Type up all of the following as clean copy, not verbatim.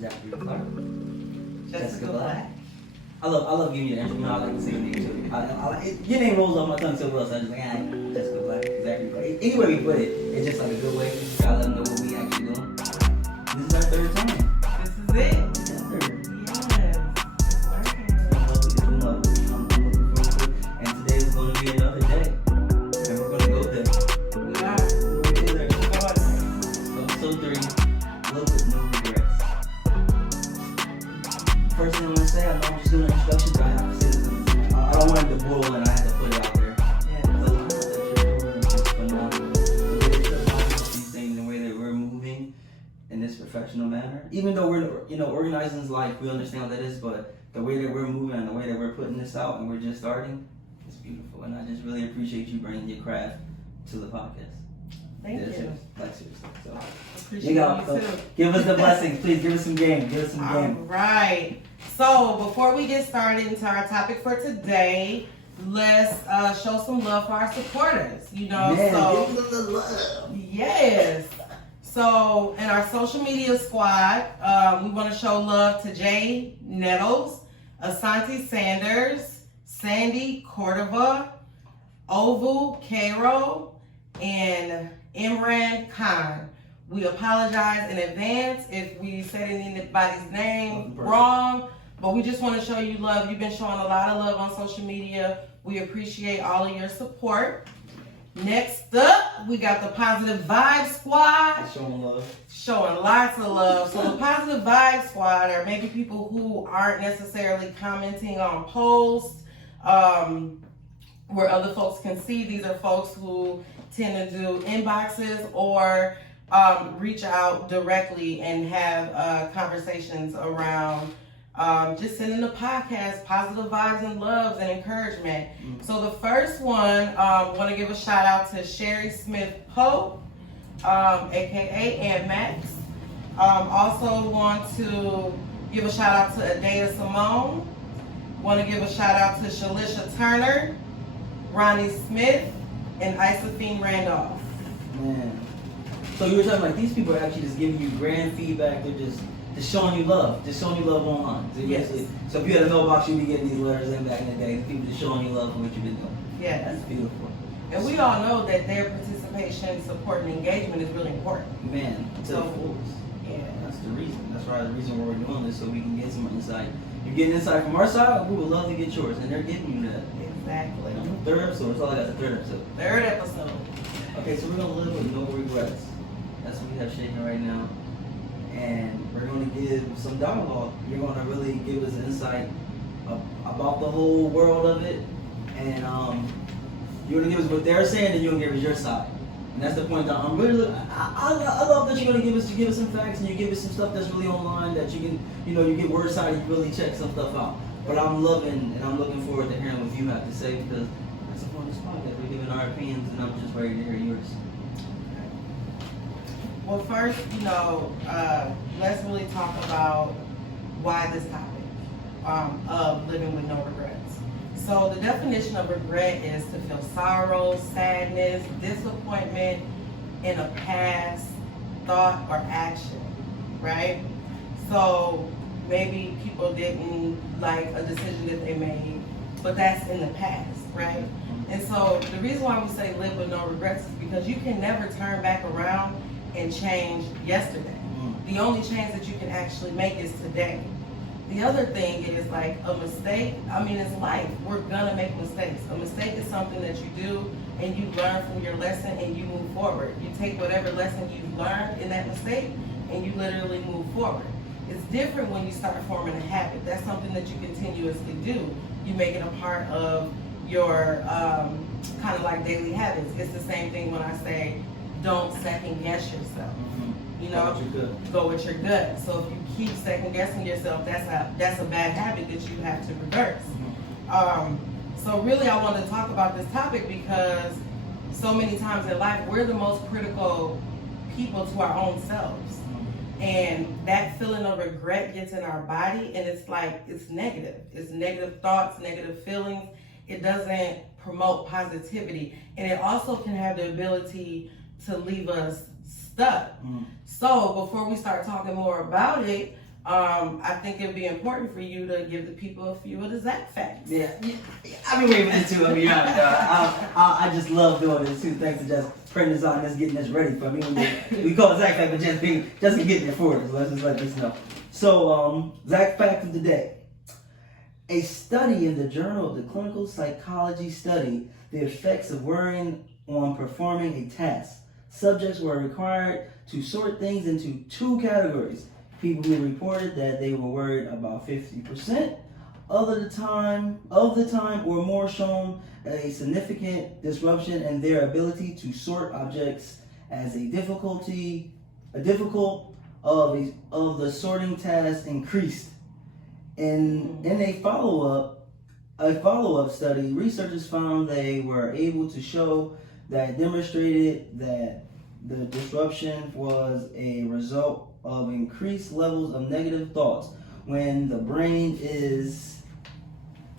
Zachary Clark. Jessika Black. I love giving you the intro. You know, I like to say your name too. Your name rolls off my tongue so well, so I'm just like, Jessika Black, Zachary Clark. Anywhere we put it, it's just like a good way. You gotta let them know what we actually doing. This is our third time. This is it. Yes. It's working. I'm looking forward to it. And today is going to be another day. And we're going to go there. We are. We're going to go there. So episode 3, Live with No Regrets. First thing I'm going to say, I know I'm just doing an introduction, but I have to say this. I don't want it to boil and I have to put it out there. Yes. The life that you're doing is just phenomenal. The way that you're lining up these things, the way that we're moving in this professional manner. Even though we're, organizing is life, we understand what that is, but the way that we're moving and the way that we're putting this out and we're just starting, it's beautiful. And I just really appreciate you bringing your craft to the podcast. Thank you. Seriously. So, Appreciate you too. Give us the blessings, please. Give us some game. All right. So before we get started into our topic for today, let's show some love for our supporters. Man, so give us the love. yes. So in our social media squad, we want to show love to Jay Nettles, Asante Sanders, Sandy Cordova, Ovu Cairo, and Imran Khan. We apologize in advance if we said anybody's name wrong, but we just want to show you love. You've been showing a lot of love on social media. We appreciate all of your support. Next up, we got the Positive Vibe Squad. Showing love. Showing lots of love. So the Positive Vibe Squad are maybe people who aren't necessarily commenting on posts where other folks can see. These are folks who tend to do inboxes or reach out directly and have conversations around just sending the podcast positive vibes and loves and encouragement. So the first one, want to give a shout out to Sherry Smith Pope, aka Aunt Max. Also want to give a shout out to Adaya Simone. Want to give a shout out to Shalisha Turner, Ronnie Smith, and Isaphine Randolph. Man. So you were talking like these people are actually just giving you grand feedback. They're just showing you love. Just showing you love online. So, yes. So if you had a mailbox, you'd be getting these letters in back in the day. People just showing you love for what you've been doing. Yeah. That's beautiful. And we all know that their participation, support, and engagement is really important. Man, to the fullest. Yeah. That's the reason. That's why the reason why we're doing this, so we can get some insight. You're getting insight from our side, we would love to get yours, and they're giving you that. Exactly. Third episode, that's all I got, the third episode. Third episode. Okay, so we're going to live with no regrets. That's what we have shaking right now. And we're going to give some dialogue. You're going to really give us insight about the whole world of it. And you're going to give us what they're saying, and you're going to give us your side. And that's the point that I'm really, I love that you're going to give us some facts, and you give us some stuff that's really online that you can, you get word side and you really check some stuff out. But I'm loving and I'm looking forward to hearing what you have to say, because that's the point of this podcast. We're giving our opinions, and I'm just ready to hear yours. Well, first, let's really talk about why this topic of living with no regrets. So the definition of regret is to feel sorrow, sadness, disappointment in a past thought or action, right? So maybe people didn't like a decision that they made, but that's in the past, right? And so the reason why we say live with no regrets is because you can never turn back around and change yesterday. The only change that you can actually make is today. The other thing is like a mistake. It's life. We're gonna make mistakes. A mistake is something that you do and you learn from your lesson and you move forward. You take whatever lesson you've learned in that mistake and you literally move forward. It's different when you start forming a habit. That's something that you continuously do. You make it a part of your kind of like daily habits. It's the same thing when I say don't second guess yourself. Go with your gut. So if you keep second guessing yourself, that's a bad habit that you have to reverse. So really, I want to talk about this topic because so many times in life we're the most critical people to our own selves, and that feeling of regret gets in our body, and it's negative. It's negative thoughts, negative feelings. It doesn't promote positivity, and it also can have the ability to leave us stuck. So before we start talking more about it, I think it'd be important for you to give the people a few of the Zach facts. Yeah, I've been waiting for this too. I'll be honest. I just love doing this too. Thanks to just printing this on, just getting this ready for me. We call it Zach fact, but just getting it for us. Let's just let this know. So, Zach fact of the day. A study in the Journal of the Clinical Psychology studied the effects of worrying on performing a task. Subjects were required to sort things into two categories. People who reported that they were worried about 50% of the time or more shown a significant disruption in their ability to sort objects as difficult of the sorting task increased. In a follow-up study, researchers found they were able to show that demonstrated that the disruption was a result of increased levels of negative thoughts. When the brain is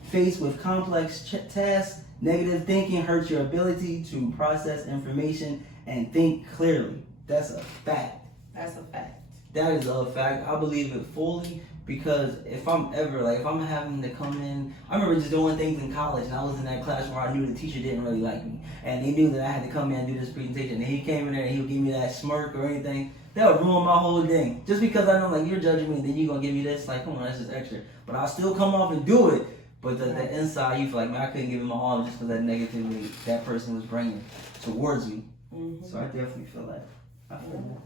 faced with complex tasks, negative thinking hurts your ability to process information and think clearly. That's a fact. That's a fact. That is a fact. I believe it fully, because if I'm having to come in, I remember just doing things in college, and I was in that class where I knew the teacher didn't really like me, and they knew that I had to come in and do this presentation, and he came in there and he would give me that smirk or anything. That would ruin my whole thing. Just because I know, like, you're judging me, and then you're gonna give me this, like, come on, that's just extra. But I'll still come off and do it. But the inside, you feel like, man, I couldn't give it my all just for that negativity that person was bringing towards me. Mm-hmm. So I definitely feel that. I feel that.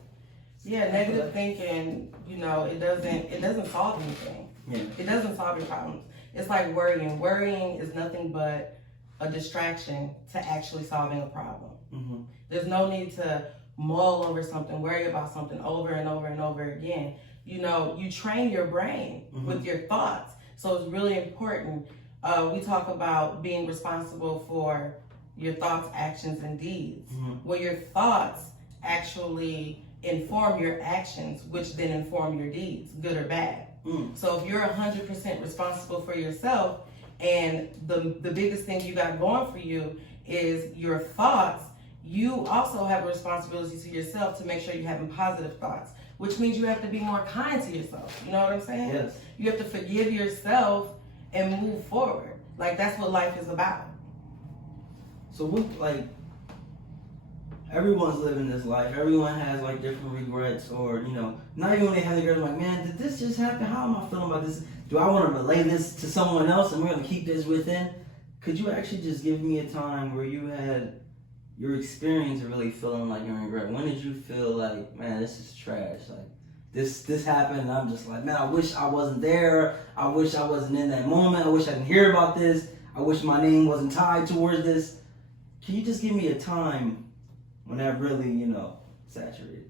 Yeah, negative thinking, it doesn't solve anything. Yeah. It doesn't solve your problems. It's like worrying. Worrying is nothing but a distraction to actually solving a problem. Mm-hmm. There's no need to mull over something, worry about something over and over and over again. You train your brain with your thoughts. So it's really important. We talk about being responsible for your thoughts, actions, and deeds. Well, your thoughts actually inform your actions, which then inform your deeds, good or bad. So if you're 100% responsible for yourself, and the biggest thing you got going for you is your thoughts, you also have a responsibility to yourself to make sure you're having positive thoughts, which means you have to be more kind to yourself. You know what I'm saying? Yes. You have to forgive yourself and move forward. Like, that's what life is about. So everyone's living this life. Everyone has like different regrets, or not even when they have regrets, like, man, did this just happen? How am I feeling about this? Do I want to relay this to someone else, and we're gonna keep this within? Could you actually just give me a time where you had your experience of really feeling like you're in regret? When did you feel like, man, this is trash? Like this happened, and I'm just like, man, I wish I wasn't there. I wish I wasn't in that moment. I wish I didn't hear about this. I wish my name wasn't tied towards this. Can you just give me a time when that really, saturated?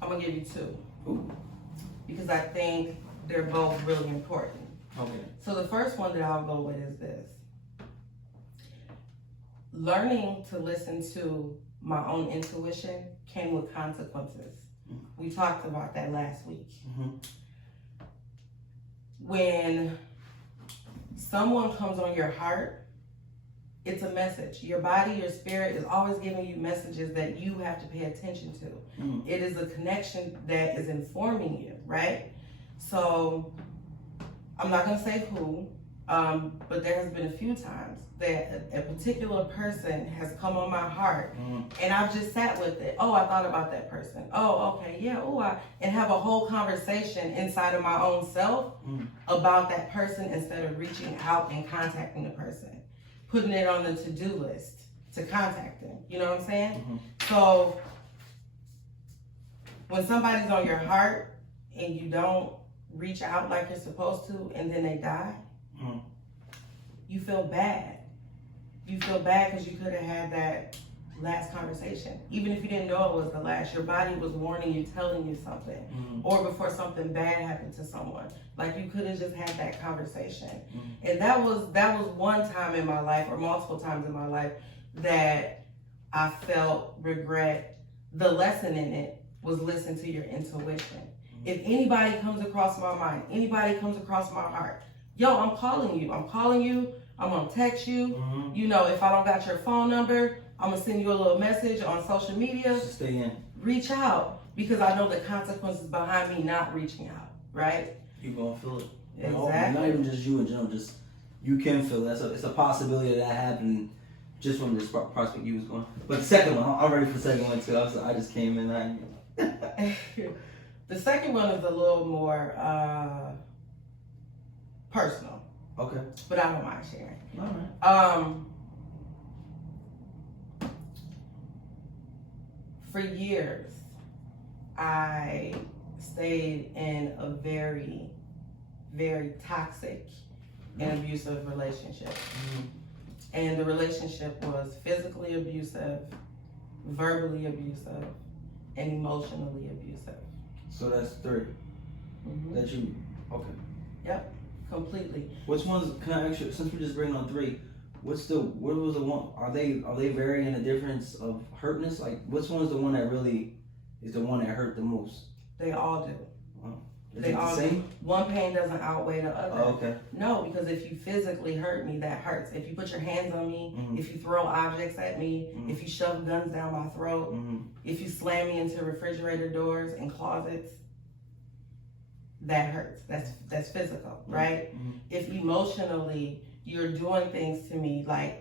I'm gonna give you two. Ooh. Because I think they're both really important. Okay. So the first one that I'll go with is this. Learning to listen to my own intuition came with consequences. We talked about that last week. When someone comes on your heart, it's a message. Your body, your spirit is always giving you messages that you have to pay attention to. It is a connection that is informing you, right? So I'm not going to say who, but there has been a few times that a particular person has come on my heart, and I've just sat with it. Oh, I thought about that person. Oh, okay, yeah. Oh, and have a whole conversation inside of my own self about that person instead of reaching out and contacting the person, putting it on the to-do list to contact them. You know what I'm saying? So when somebody's on your heart and you don't reach out like you're supposed to, and then they die, you feel bad. You feel bad because you could have had that last conversation. Even if you didn't know it was the last, your body was warning you, telling you something. Or before something bad happened to someone. Like, you could have just had that conversation. And that was one time in my life, or multiple times in my life, that I felt regret. The lesson in it was listen to your intuition. If anybody comes across my mind, anybody comes across my heart, yo, I'm calling you. I'm gonna text you. If I don't got your phone number, I'm gonna send you a little message on social media. Stay in. Reach out. because I know the consequences behind me not reaching out, right? You gonna feel it. Exactly. Not even just you in general, just you can feel it. It's a possibility of that happening just from this prospect you was going. But the second one, I'm ready for the second one too. I just came in. The second one is a little more personal. Okay. But I don't mind sharing. All right. For years, I stayed in a very, very toxic and abusive relationship. Mm-hmm. And the relationship was physically abusive, verbally abusive, and emotionally abusive. So that's 3. Mm-hmm. That you, okay. Yep, completely. Which ones, can I actually, since we're just bringing on 3, what was the one, are they varying the difference of hurtness? Like, which one is the one that really is the one that hurt the most? They all do. Wow. Is They it all the same? do. One pain doesn't outweigh the other. Oh, okay. No, because if you physically hurt me, that hurts. If you put your hands on me, Mm-hmm. if you throw objects at me, Mm-hmm. if you shove guns down my throat, Mm-hmm. if you slam me into refrigerator doors and closets, that hurts. That's physical, right? Mm-hmm. If emotionally you're doing things to me like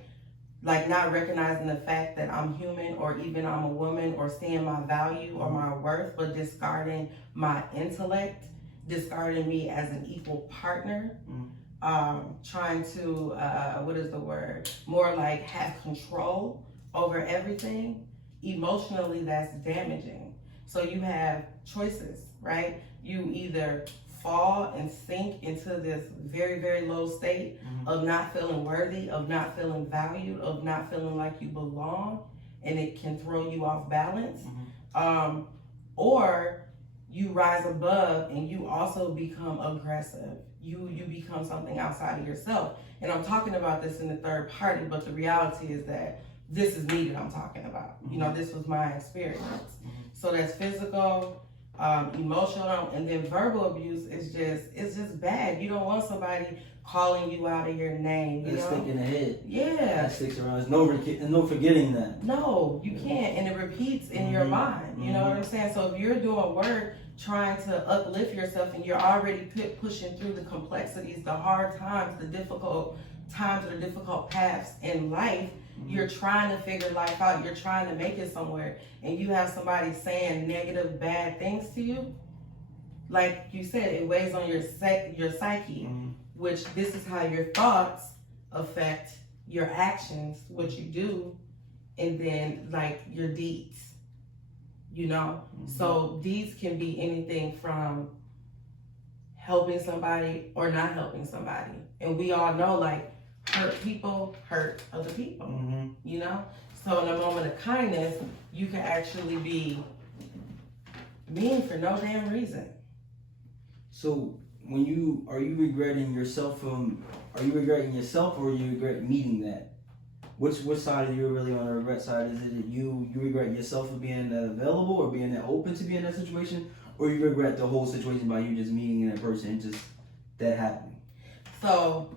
not recognizing the fact that I'm human or even I'm a woman or seeing my value or my worth, but discarding my intellect, discarding me as an equal partner, trying to, what is the word? More like have control over everything. Emotionally, that's damaging. So you have choices, right? You either fall and sink into this very, very low state of not feeling worthy, of not feeling valued, of not feeling like you belong, and it can throw you off balance. Or you rise above and you also become aggressive. You become something outside of yourself. And I'm talking about this in the third party, but the reality is that this is me that I'm talking about. You know, this was my experience. So that's physical, emotional, and then verbal abuse is just bad. You don't want somebody calling you out of your name. You It's know? stick in the head. Yeah. That sticks around. There's no forgetting that. No, you can't, and it repeats in your mind. You know what I'm saying? So if you're doing work trying to uplift yourself and you're already pushing through the complexities, the hard times, the difficult times, or the difficult paths in life, you're trying to figure life out, you're trying to make it somewhere, and you have somebody saying negative, bad things to you, like you said, it weighs on your psyche, which this is how your thoughts affect your actions, what you do, and then like your deeds, you know? So these can be anything from helping somebody or not helping somebody. And we all know, like, hurt people hurt other people, you know? So in a moment of kindness, you can actually be mean for no damn reason. So when are you regretting yourself or you regret meeting that? Which side are you really on the regret side? Is it you regret yourself for being that available or being that open to be in that situation? Or you regret the whole situation by you just meeting that person and just that happening? So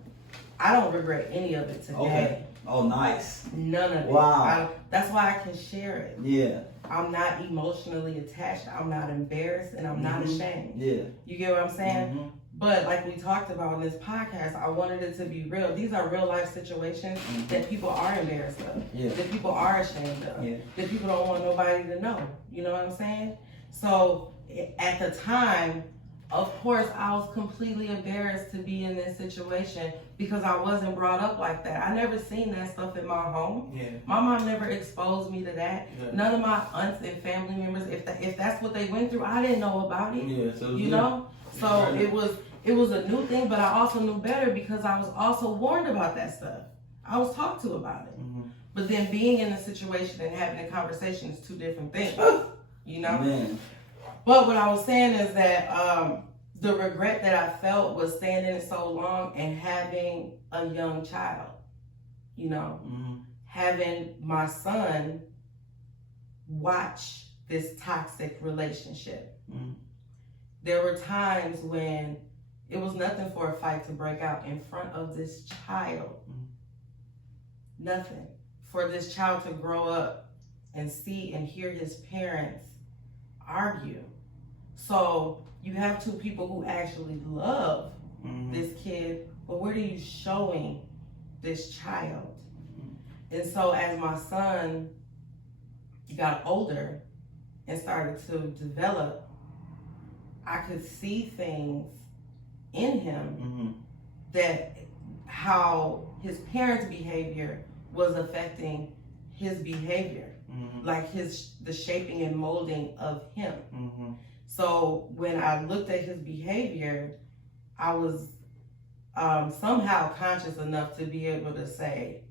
I don't regret any of it today. Okay. Oh, nice. None of it. Wow. That's why I can share it. Yeah. I'm not emotionally attached. I'm not embarrassed, and I'm not ashamed. Yeah. You get what I'm saying? But like we talked about in this podcast, I wanted it to be real. These are real life situations that people are embarrassed of, that people are ashamed of, that people don't want nobody to know. You know what I'm saying? So at the time, of course, I was completely embarrassed to be in this situation because I wasn't brought up like that. I never seen that stuff in my home. Yeah. My mom never exposed me to that. Yeah. None of my aunts and family members, if that's what they went through, I didn't know about it. Yeah, so you know? So it was a new thing, but I also knew better because I was also warned about that stuff. I was talked to about it. But then being in a situation and having a conversation is two different things. You know? Man. But what I was saying is that the regret that I felt was staying in it so long and having a young child, you know, having my son watch this toxic relationship. There were times when it was nothing for a fight to break out in front of this child. Nothing. For this child to grow up and see and hear his parents argue. So you have two people who actually love this kid, but what are you showing this child? And so as my son got older and started to develop, I could see things in him that how his parents' behavior was affecting his behavior, like the shaping and molding of him. So when I looked at his behavior, I was somehow conscious enough to be able to say,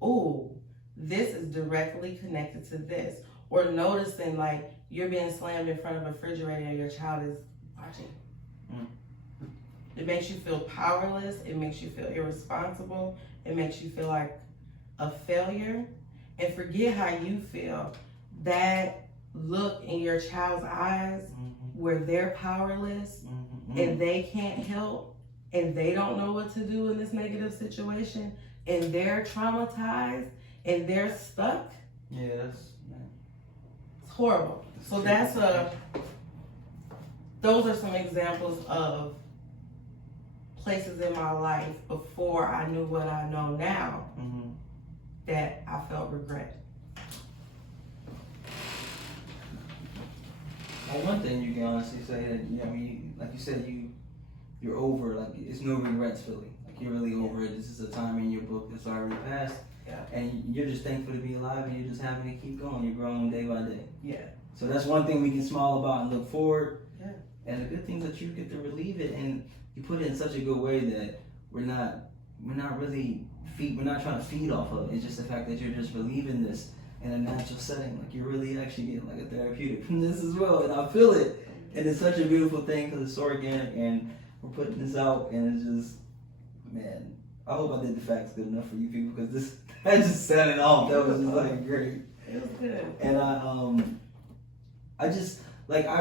"Oh, this is directly connected to this," or noticing like you're being slammed in front of a refrigerator and your child is watching. It makes you feel powerless. It makes you feel irresponsible. It makes you feel like a failure. And forget how you feel. That look in your child's eyes where they're powerless and they can't help and they don't know what to do in this negative situation and they're traumatized and they're stuck. Yeah, it's horrible. So those are some examples of places in my life before I knew what I know now that I felt regret. Well, one thing you can honestly say that, you know, like you said, you're over, like it's no regrets feeling. Like you're really over it. This is a time in your book that's already passed. Yeah. And you're just thankful to be alive and you're just happy to keep going. You're growing day by day. Yeah. So that's one thing we can smile about and look forward. Yeah. And the good thing is that you get to relieve it and you put it in such a good way that we're not trying to feed off of it. It's just the fact that you're just relieving this in a natural setting. Like you're really actually getting like a therapeutic from this as well. And I feel it. And it's such a beautiful thing because it's organic and we're putting this out and it's just, man, I hope I did the facts good enough for you people because I just sounded off. That was just like great. It was good. And I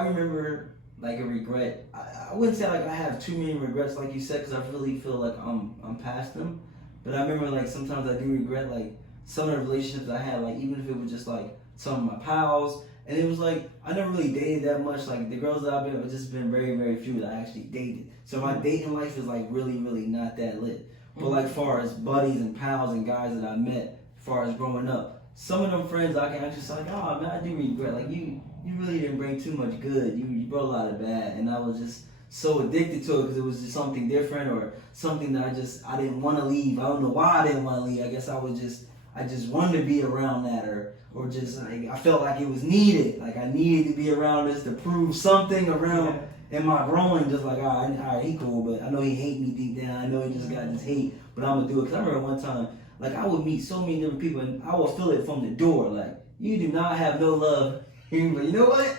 remember like a regret. I wouldn't say like I have too many regrets like you said because I really feel like I'm past them. But I remember like sometimes I do regret like some of the relationships I had, like even if it was just like some of my pals. And it was like I never really dated that much. Like the girls that I've been with, just been very, very few that I actually dated. So my dating life is like really, really not that lit. But like far as buddies and pals and guys that I met, as far as growing up, some of them friends I can actually say like, oh man, I do regret. Like you really didn't bring too much good. You brought a lot of bad, and I was just so addicted to it because it was just something different or something that I didn't want to leave. I don't know why I didn't want to leave. I guess I just wanted to be around that or just like I felt like it was needed. Like I needed to be around this to prove something around. In my growing, just like, all right, he cool, but I know he hate me deep down. I know he just got this hate, but I'm gonna do it. Cause I remember one time, like I would meet so many different people, and I would feel it from the door. Like you do not have no love, but you know what?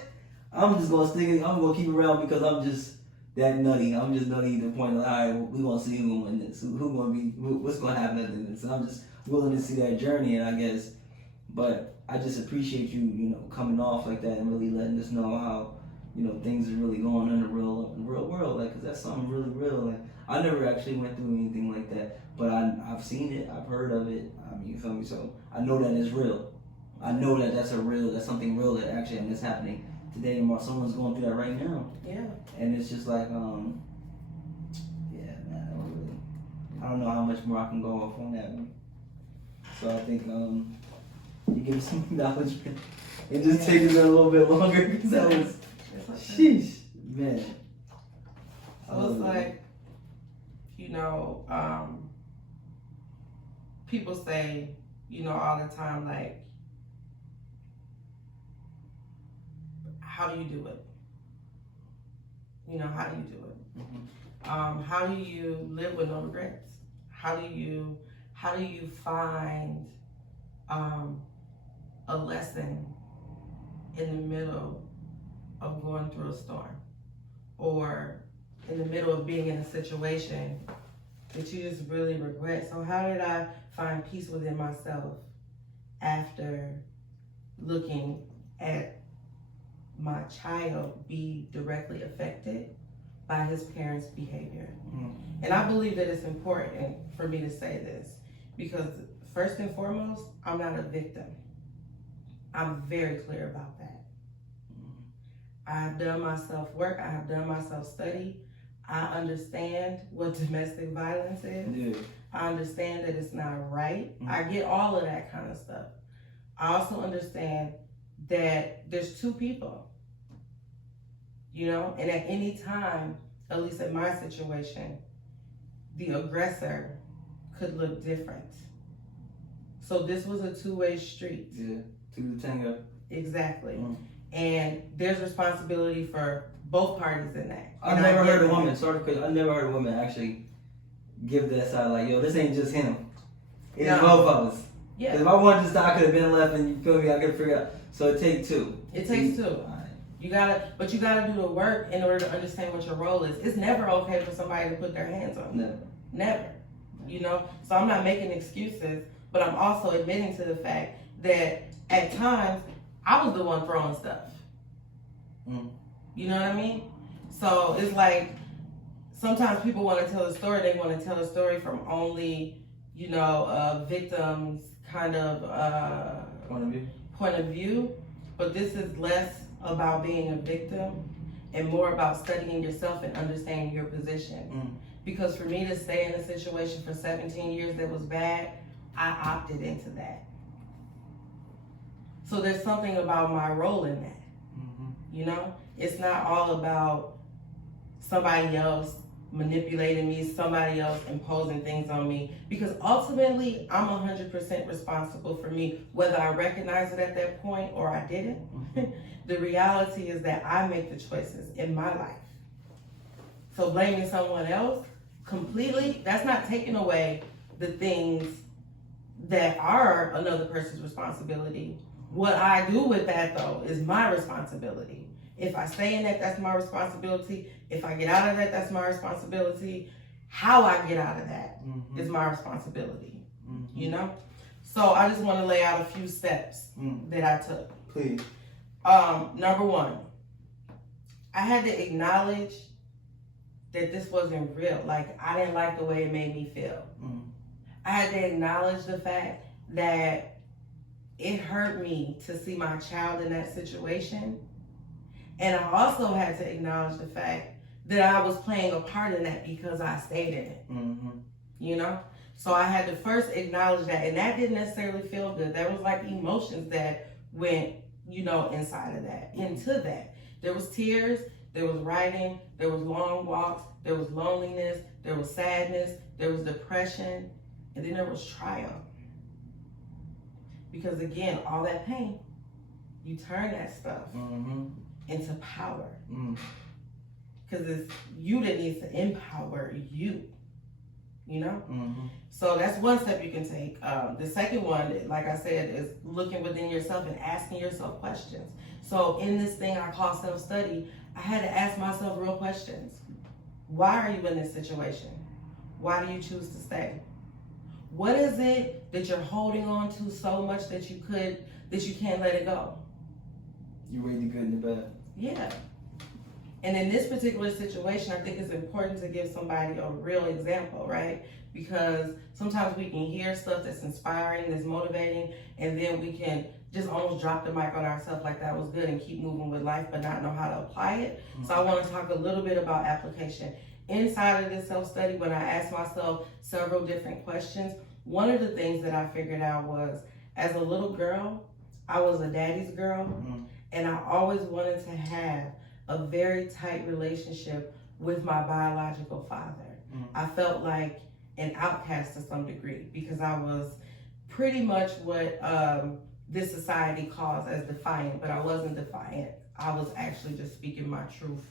I'm just gonna stick it. I'm gonna keep it around because I'm just that nutty. I'm just nutty to the point of, all right, we gonna see who gonna win this, who gonna be, what's gonna happen in this. And I'm just willing to see that journey, and I guess, but I just appreciate you know, coming off like that and really letting us know how. You know, things are really going on in the real world, like, cause that's something really real. Like, I never actually went through anything like that, but I've seen it, I've heard of it. I mean, you feel me? So I know that it's real. I know that that's something real that actually is happening today. And someone's going through that right now. Yeah. And it's just like, yeah, man, I don't know how much more I can go off on that one. So I think you give me some acknowledgement. It just takes a little bit longer because that was. Sheesh, man. So it's like, you know, people say, you know, all the time, like, how do you do it? You know, how do you do it? Mm-hmm. How do you live with no regrets? How do you find a lesson in the middle of going through a storm or in the middle of being in a situation that you just really regret? So how did I find peace within myself after looking at my child be directly affected by his parents' behavior? And I believe that it's important for me to say this because first and foremost, I'm not a victim. I'm very clear about that. I have done my self-work. I have done my self-study. I understand what domestic violence is. Yeah. I understand that it's not right. I get all of that kind of stuff. I also understand that there's two people, you know, and at any time, at least in my situation, the aggressor could look different. So this was a two-way street. Yeah, two to tango. Exactly. And there's responsibility for both parties in that. I've never heard a woman, I never heard a woman actually give that side, like, yo, this ain't just him. It's both of us. Yeah. If I wanted to stop, I could have been left, and you feel me, I could have figured out. So it takes two. It takes two. All right. You gotta do the work in order to understand what your role is. It's never okay for somebody to put their hands on you. Never. You know? So I'm not making excuses, but I'm also admitting to the fact that at times I was the one throwing stuff. You know what I mean? So it's like sometimes people want to tell a story. They want to tell a story from only, you know, victim's kind of point of view. But this is less about being a victim and more about studying yourself and understanding your position. Because for me to stay in a situation for 17 years that was bad, I opted into that. So there's something about my role in that. You know, it's not all about somebody else manipulating me, somebody else imposing things on me, because ultimately I'm 100% responsible for me, whether I recognize it at that point or I didn't. The reality is that I make the choices in my life. So blaming someone else completely, that's not taking away the things that are another person's responsibility. What I do with that, though, is my responsibility. If I stay in that, that's my responsibility. If I get out of that, that's my responsibility. How I get out of that is my responsibility. You know? So I just want to lay out a few steps that I took. Please. Number one, I had to acknowledge that this wasn't real. Like, I didn't like the way it made me feel. I had to acknowledge the fact that it hurt me to see my child in that situation. And I also had to acknowledge the fact that I was playing a part in that because I stayed in it. You know? So I had to first acknowledge that. And that didn't necessarily feel good. There was like emotions that went, you know, inside of that, into that. There was tears, there was writing, there was long walks, there was loneliness, there was sadness, there was depression, and then there was triumph. Because again, all that pain, you turn that stuff into power. Because it's you that needs to empower you. You know? So that's one step you can take. The second one, like I said, is looking within yourself and asking yourself questions. So in this thing I call self-study, I had to ask myself real questions. Why are you in this situation? Why do you choose to stay? What is it that you're holding on to so much that you can't let it go? You weigh the good and the bad. Yeah. And in this particular situation, I think it's important to give somebody a real example, right? Because sometimes we can hear stuff that's inspiring, that's motivating, and then we can just almost drop the mic on ourselves like that was good and keep moving with life but not know how to apply it. So I want to talk a little bit about application. Inside of this self-study, when I asked myself several different questions, one of the things that I figured out was, as a little girl, I was a daddy's girl, and I always wanted to have a very tight relationship with my biological father. I felt like an outcast to some degree because I was pretty much what this society calls as defiant, but I wasn't defiant. I was actually just speaking my truth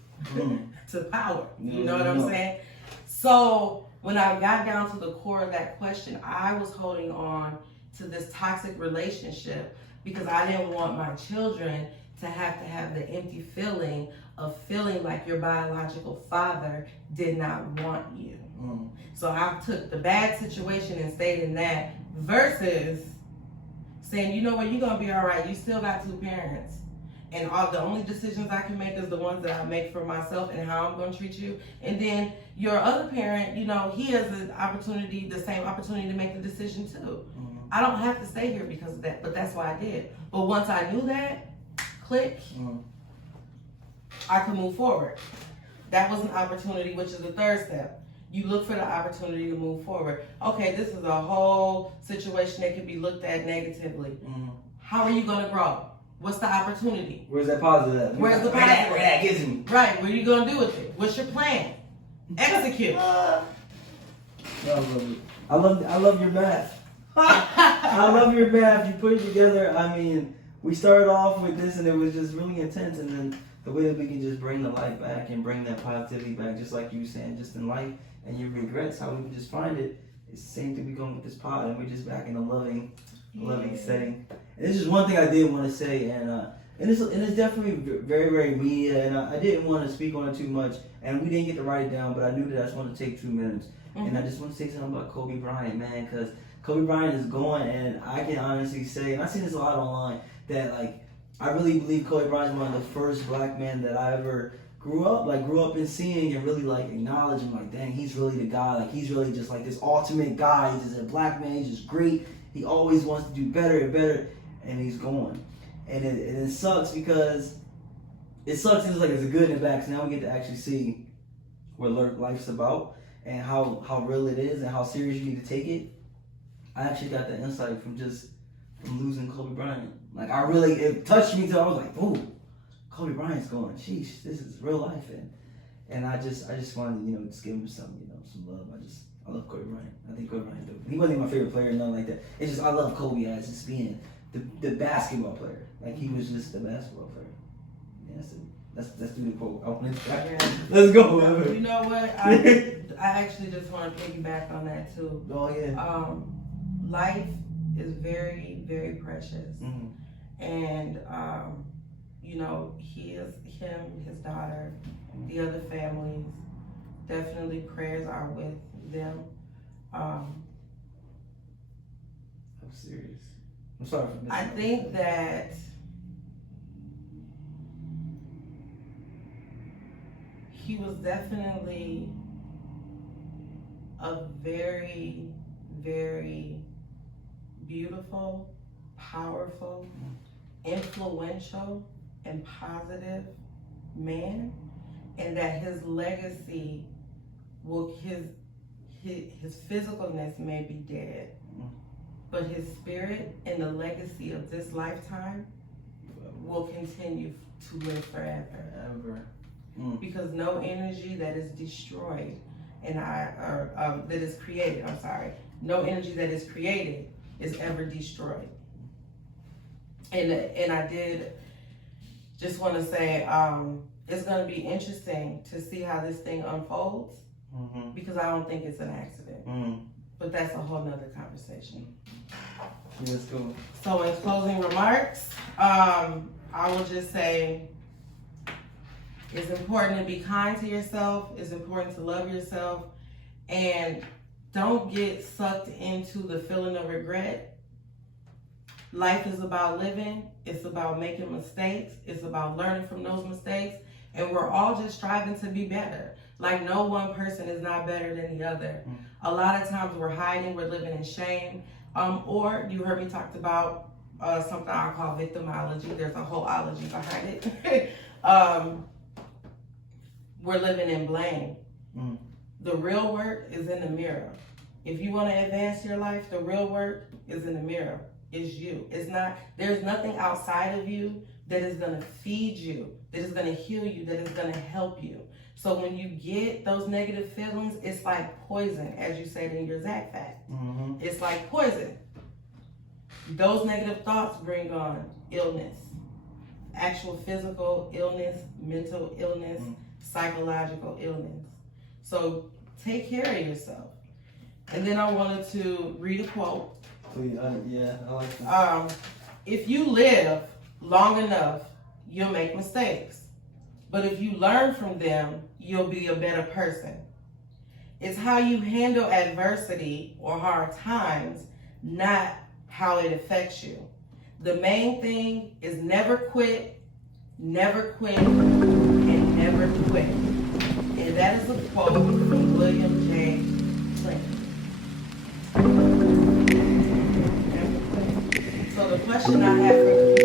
to power. You know what I'm saying? So when I got down to the core of that question, I was holding on to this toxic relationship because I didn't want my children to have the empty feeling of feeling like your biological father did not want you. So I took the bad situation and stayed in that versus saying, you know what, you're gonna be all right. You still got two parents. And all the only decisions I can make is the ones that I make for myself and how I'm gonna treat you. And then your other parent, you know, he has the same opportunity to make the decision too. I don't have to stay here because of that, but that's why I did. But once I knew that, click, I could move forward. That was an opportunity, which is the third step. You look for the opportunity to move forward. Okay, this is a whole situation that can be looked at negatively. Mm-hmm. How are you going to grow? What's the opportunity? Where's that positive at? Where's the positive? Where that gives me? Right, what are you going to do with it? What's your plan? Execute. I love it. I love your math. I love your math. You put it together. I mean, we started off with this and it was just really intense, and then the way that we can just bring the light back and bring that positivity back, just like you were saying, just in life and your regrets, how we can just find it. It's the same thing we going with this pod, and we're just back in a loving setting. And this is one thing I did want to say, and it's definitely very, very media, and I didn't want to speak on it too much, and we didn't get to write it down, but I knew that I just wanted to take 2 minutes. Mm-hmm. And I just want to say something about Kobe Bryant, man, because Kobe Bryant is gone, and I can honestly say, and I see this a lot online, that like I really believe Kobe Bryant is one of the first black men that I ever grew up in seeing and really like acknowledging, like, dang, he's really the guy. Like, he's really just like this ultimate guy. He's just a black man. He's just great. He always wants to do better and better, and he's gone. And it sucks because it's like it's a good and a bad. So now we get to actually see what life's about and how real it is and how serious you need to take it. I actually got that insight from losing Kobe Bryant. Like, it touched me till I was like, ooh, Kobe Bryant's going. Sheesh, this is real life. And I just wanted to, just give him some love. I love Kobe Bryant. I think Kobe Bryant, he wasn't my favorite player, nothing like that. It's just I love Kobe as just being the basketball player. Like, he was just the basketball player. Yeah, let's do the quote. Let's go. You know what? I actually just want to piggyback on that too. Oh yeah. Life is very, very precious. Mm-hmm. And his daughter, the other families, definitely prayers are with them. I'm serious. I'm sorry for missing. I think that he was definitely a very, very beautiful, powerful, influential, and positive man, and that his legacy his physicalness may be dead, but his spirit and the legacy of this lifetime will continue to live forever. Because no energy that is destroyed that is created, no energy that is created is ever destroyed. And I did just want to say, it's going to be interesting to see how this thing unfolds, because I don't think it's an accident. But that's a whole nother conversation. Yeah, let's go. So in closing remarks, I will just say it's important to be kind to yourself. It's important to love yourself. And don't get sucked into the feeling of regret. Life is about living. It's about making mistakes. It's about learning from those mistakes. And we're all just striving to be better. Like, no one person is not better than the other. A lot of times we're hiding, we're living in shame. Or you heard me talk about something I call victimology. There's a whole ology behind it. We're living in blame. The real work is in the mirror. If you want to advance your life, the real work is in the mirror. It's you. There's nothing outside of you that is going to feed you, that is going to heal you, that is going to help you. So when you get those negative feelings, it's like poison, as you said in your Zach fact. It's like poison. Those negative thoughts bring on illness, actual physical illness, mental illness, psychological illness. So take care of yourself. And then I wanted to read a quote. Please, I like that. If you live long enough, you'll make mistakes. But if you learn from them, you'll be a better person. It's how you handle adversity or hard times, not how it affects you. The main thing is never quit, and never quit. And that is a quote from William J. Clinton. So the question I have for